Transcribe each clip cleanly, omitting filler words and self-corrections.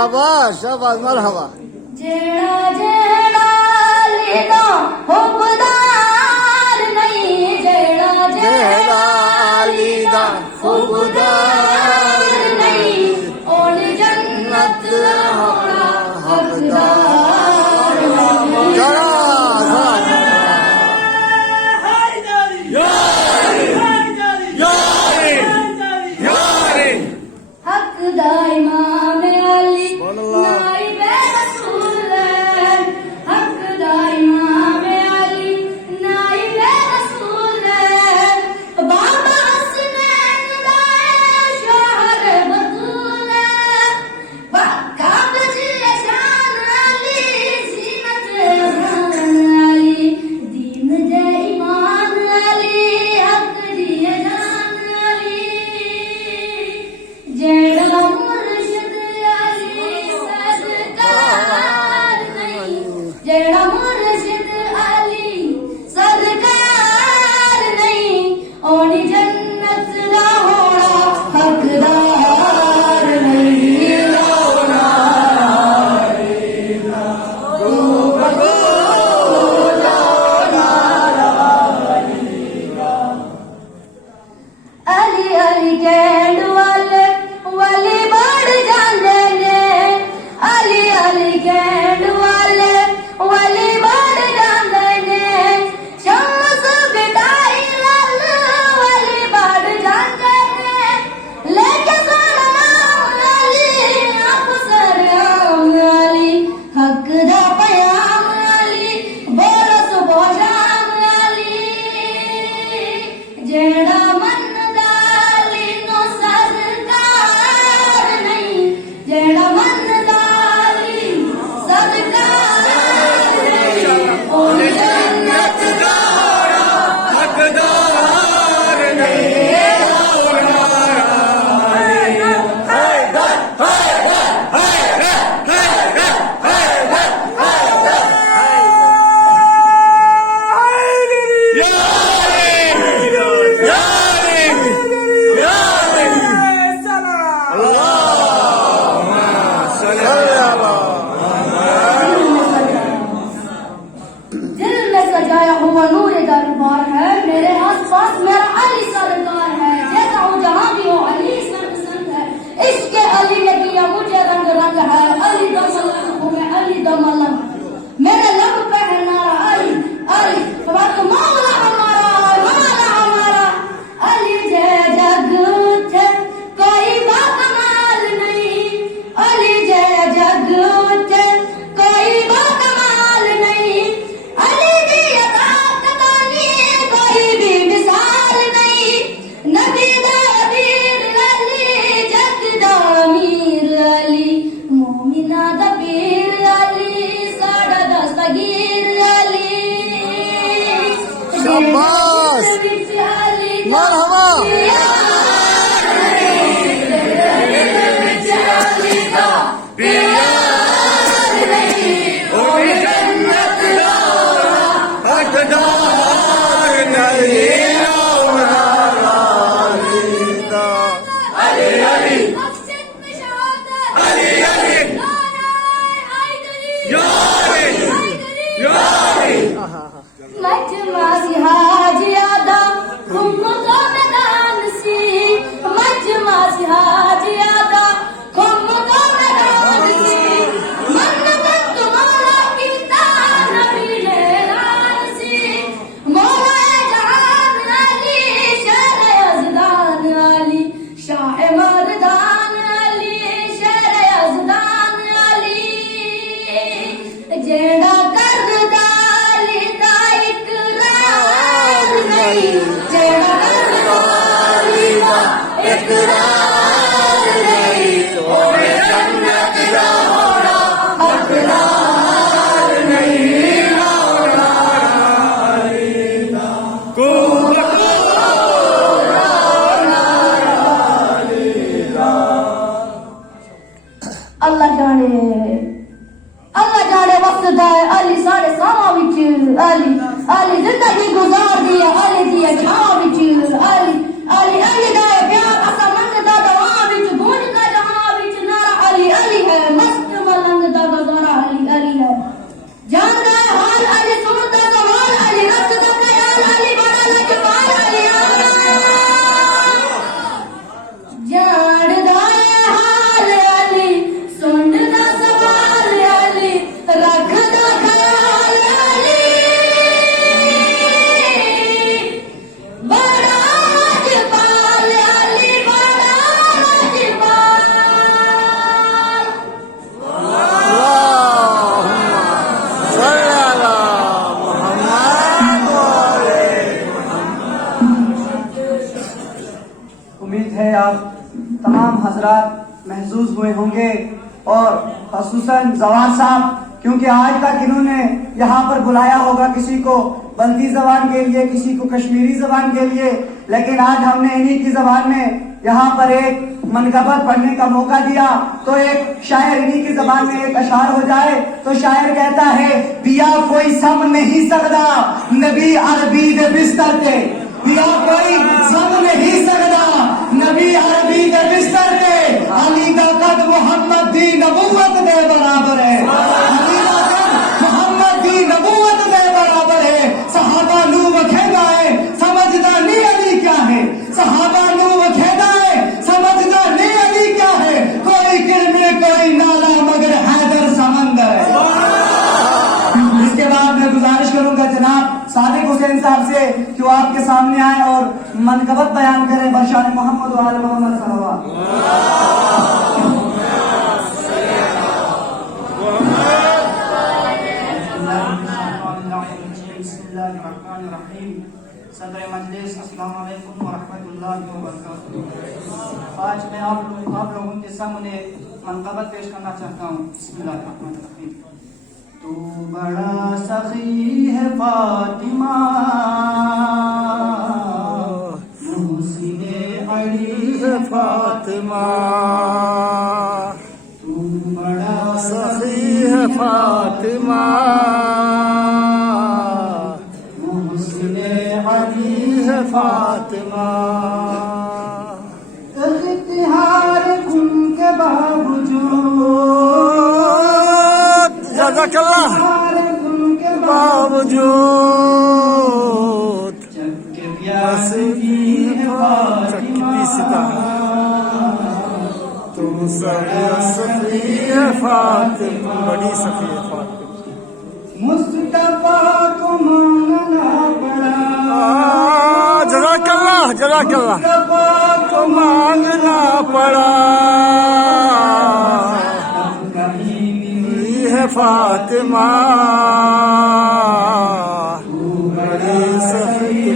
मरहबा शाबाश मरहबा जेड़ा जेड़ा लीदा हुबदार नहीं जेड़ा जेड़ा लीदा हुबदार नहीं ओन जन्नत होना हकदार जरा हकदार इमाम अली नाइब रसूल हकदार इमाम अली नाइब रसूल बाबा हसनैन दा शहर बतूल काबज शान अली जीनत अली दीन दे ईमान अली हक दी जान अली जेड़ा मुर्शिद अली सरकार नहीं जेड़ा मुर्शिद अली सरकार नहीं ओनी जन्नत दा होना हकदार नहीं होना अली अली कैंड वाले वाली बढ़ जाने ने अली अली कैंड वाले वाली बढ़ जाने ने शम्स बिटाई लाल वाली बढ़ जाने ने लेके सोना नाम अली अफसर अली हक दा पयाम अली बोलो सुबह शाम अली जेड़ा मन दाली नो सरकार नहीं जेड़ा मन दाली सरकार नहीं ओ जन्नत दा हकदार नहीं दिल में सजाया हुआ नूर दरबार है मेरे आसपास मेरा अली सरकार है जैसा हूँ जहाँ भी हो अली सरपसंद है इश्क अली ने किया मुझे रंग रंग है अली दमलन हूँ मैं अली दमलन मेरे लब पे है नारा अली अली फरक मौला हमारा अली जय जग थे कोई बाकमाल नहीं अली जय जग थे कोई बाकमाल नहीं अली दी अता कोई भी मिसाल नहीं नबी दा अमीर अली जग दा अमीर अली मोमिना दा पीर अली साड़ा दस्तगीर अली शाबाश मरहबा हकदार नहीं मजमा सिहाजियादा खुम्मो मैदान सी मजमा सिहाजियादा खुम्मो मैदान सी मन बंद मौला की तान नबी रान सी मौला जहान अली शर यज़दान अली शाह मर्दान अली शर यज़दान अली जेड़ा करदा लीदा इकरार नहीं जेड़ा करदा लीदा इकरार नहीं ओए जन्नत दा होना हकदार नहीं होना अल्लाह जाने वक्त दा अली साढ़े सामा विच अली अली जिंदगी गुजार दी अली दी छां विच अली अली अली दा प्यार असा मंगदा उम्मीद है आप तमाम हजरात महसूस हुए होंगे और खसूसन जवार साहब, क्योंकि आज तक इन्होंने यहाँ पर बुलाया होगा किसी को बल्दी जबान के लिए, किसी को कश्मीरी जबान के लिए, लेकिन आज हमने इन्हीं की जबान में यहाँ पर एक मनकबत पढ़ने का मौका दिया। तो एक शायर इन्हीं की जबान में एक अशार हो जाए तो शायर कहता है, पिया कोई सम नहीं सकता नबी अरबी दे बिस्तर के, पिया कोई सम नहीं सकता नबी अरबी दे बिस्तर के, अली दा कद मोहम्मद दी नबूवत दे बराबर है, अली दा कद मोहम्मद दी नबूवत दे बराबर है। सहाबा नू वखेदा है समझदा नहीं अली क्या है, सहाबा नू वखेदा है समझदा नहीं अली क्या है, कोई किरमे कोई नाला मगर हैदर समंदर है। इसके बाद मैं गुजारिश करूंगा जनाब सादिक हुसैन साहब से कि वो आपके सामने आए और मनकबत बयान करें बरशान मोहम्मद व आले मोहम्मद सल्लल्लाहु। सदर मजलिस अस्सलाम वालेकुम व रहमतुल्लाहि व बरकातहू। आज मैं आप लोगों के सामने मनकबत पेश करना चाहता हूँ। बिस्मिल्लाहिर्रहमानिर्रहीम। तू बड़ा सखी है फातिमा, मुहसिने अली है फातिमा, तू बड़ा सखी है फातिमा, मुहसिने अली है फातिमा। इख्तियार गुम के बावजूद बावजूद तुम सखी है फातिमा, बड़ी सखी है फातिमा। मुस्तफा को मांगना पड़ा, जज़ाकल्लाह जज़ाकल्लाह, मुस्तफा को मांगना पड़ा, फातिमा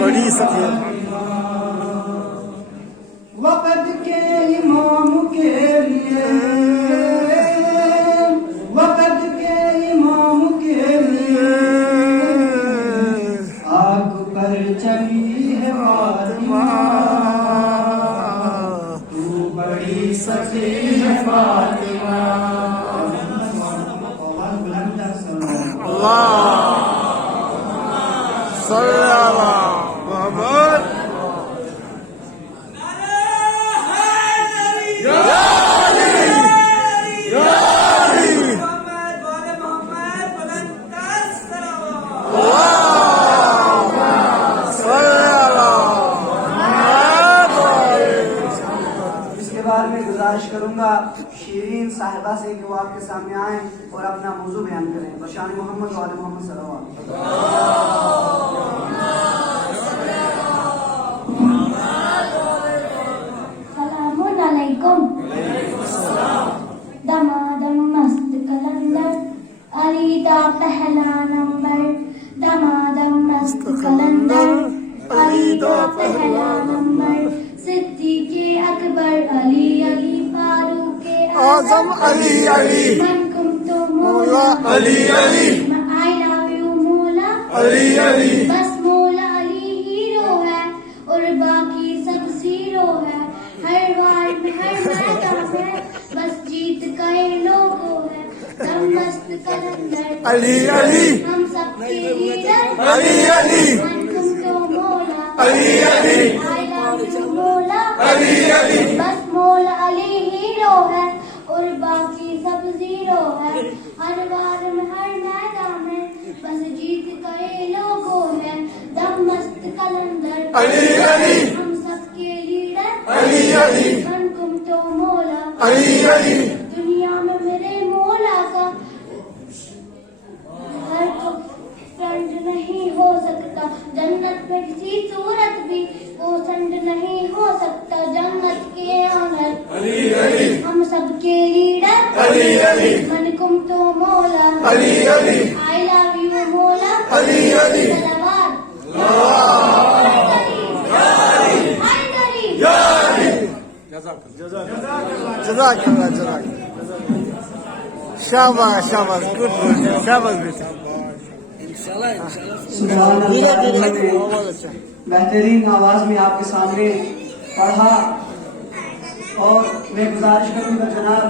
बड़ी सखी। वक़्त के इमाम के लिए, वक़्त के इमाम के लिए आग पर चली है फातिमा, तू बड़ी सखी है फातिमा। गुजारिश करूंगा शीरीन साहिबा से कि वो आपके सामने आए और अपना मौजू बयान करें बशान मोहम्मद व आले मोहम्मद सल्लल्लाहु अलैहि वसल्लम। दमादम मस्त कलंदर अली दा पहला नंबर, दमादम मस्त कलंदर अली दा पहला नंबर, सिद्दीक़े अकबर अली अली फारूक़े आज़म अली अली, मन कुम तो मौला Ali Ali, I love you मौला अली अली, बस मौला अली हीरो है और बाकी सब जीरो है, हर वार में हर मैदान में बस जीत गए लोगों है, दम मस्त कलंदर अली अली, हम सबके लीडर अली अली, मन कुम तो मौला Ali Ali, I love you मौला अली अली, बस मौला अली हीरो है और बाकी सब जीरो है, हर बार में हर मैदान में बस जीत गए लोगों है, दम मस्त कलंदर अली अली, हम सबके लीडर अली अली, मन तुम तो मौला अली अली, दुनिया में मेरे मौला का हर को फ्रेंड नहीं हो सकता, जन्नत में किसी सूरत भी वो संड नहीं हो सकता, जन्नत के आंगन अली अली, हम सबके लीडर अली अली, मन कुम तो मौला Ali Ali, I love you मौला अली अली, सलावत या अली, या अली, या अली, या Ali. Jazakallah, jazakallah. Shabash, shabash, good, good. Shabash बेटा. सुभान धीरे अल्लाह, धीरे उन्होंने बहुत अच्छा. बेहतरीन आवाज में आपके सामने पढ़ा और मैं गुजारिश करूंगा जनाब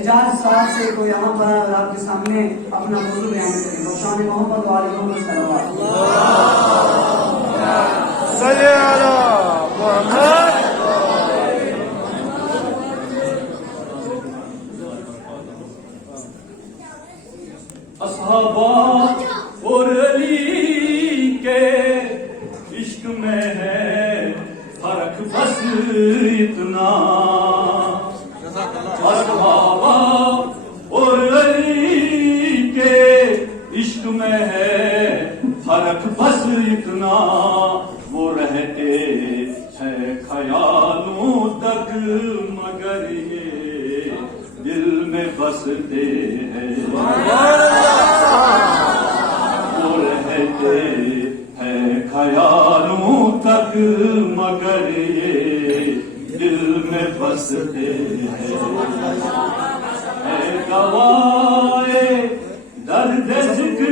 एजाज साहब से को यहाँ पर और आपके सामने अपना मौजूद बयान करें शान मोहम्मद वाले मोहम्मद सल्लल्लाहु अलैहि वसल्लम। सल्ले अला मोहम्मद. असहाबा और अली के इश्क में है फर्क बस इतना. असहाबा और अली के इश्क में है फर्क बस इतना. वो रहते हैं ख्यालों तक मगर ये दिल में बसते हैं. वो रहते हैं ख्यालों तक मगर ये दिल में बसते हैं. है गवाए दर्द जिक्र